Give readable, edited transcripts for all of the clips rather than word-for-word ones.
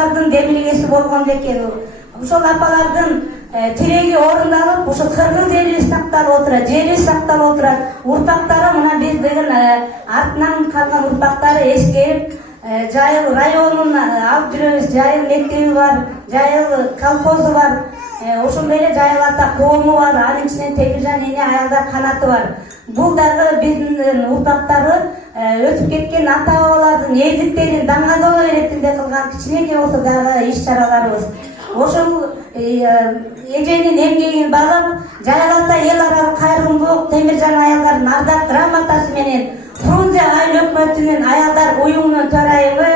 апалардын демилгеси болгон экен. Ошол апалардын тиреги орундалып, ошо кыргыз эли сакталып отурат, жери сакталып отурат. Урпактары мына биз деген артынан калган урпактары эскерип, Жайыл районунун алып жүрөбүз. Жайыл мектеби бар, Жайыл колхозу бар. Ошондой эле Жайыл ата коому бар, анын ичинен Темиржан эне аялдар канаты бар. Бул дагы биздин урпактары өтүп кеткен ата бабалардын ээликтерин даңгадоо иретинде кылган кичинекей болсо дагы иш-чараларыбыз. Ошол эженин эмгегин баалап, Жайыл ата эл аралык кайрымдуулук Темиржан аялдардын ардак грамотасы менен Фрунзе айыл өкмөтүнүн аялдар уюмунун төрайымы,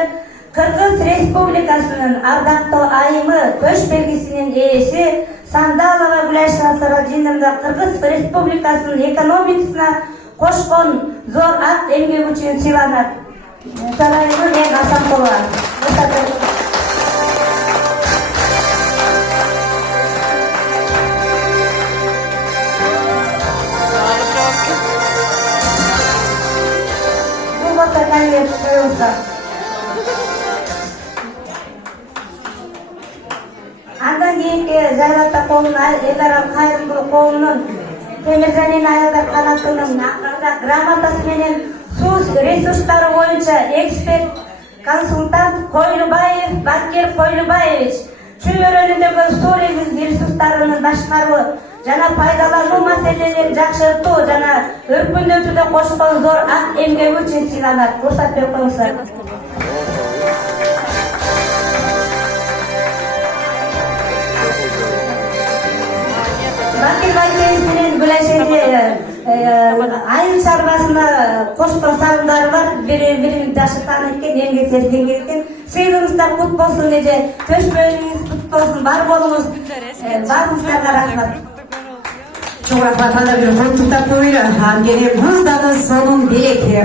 Кыргыз Республикасынын ардактуу айымы көч белгисинин ээси Сандалова Гүлайша Сарадиновна Кыргыз Республикасынын экономикасына кошкон зор ак эмгеги үчүн сыйланат. Төрайымы мен Асанкулова. Андан кийинки Жайыл ата коомунун эл аралык кайрымдуулук коомунун Темиржан эне аялдар канатынын грамотасы менен суу ресурстары боюнча эксперт консультант Койлубаев Бакир Койлубаевич чөйрөнүндөгү суу ресурстарынын башкаруу жана пайдалануу маселелерин жакшыртуу жана өркүндөтүүдө кошкон зор ак эмгеги үчүн сыйланат. Көрсөтпөй коюңуздар. Бакир Байкеев менен Гүлайша айыл чарбасына кошкон салымдары бар. Бирин жашы таанып экен, эмгектери теңдеп экен. Сыйлыгыңыздар кут болсун эже. Төшпөйүңүз кут болсун. Бар болуңуз. Баарыңыздарга рахмат. Çok rahmat, bana bir kontukta koyuyor. Hangene burada da sonun dilek.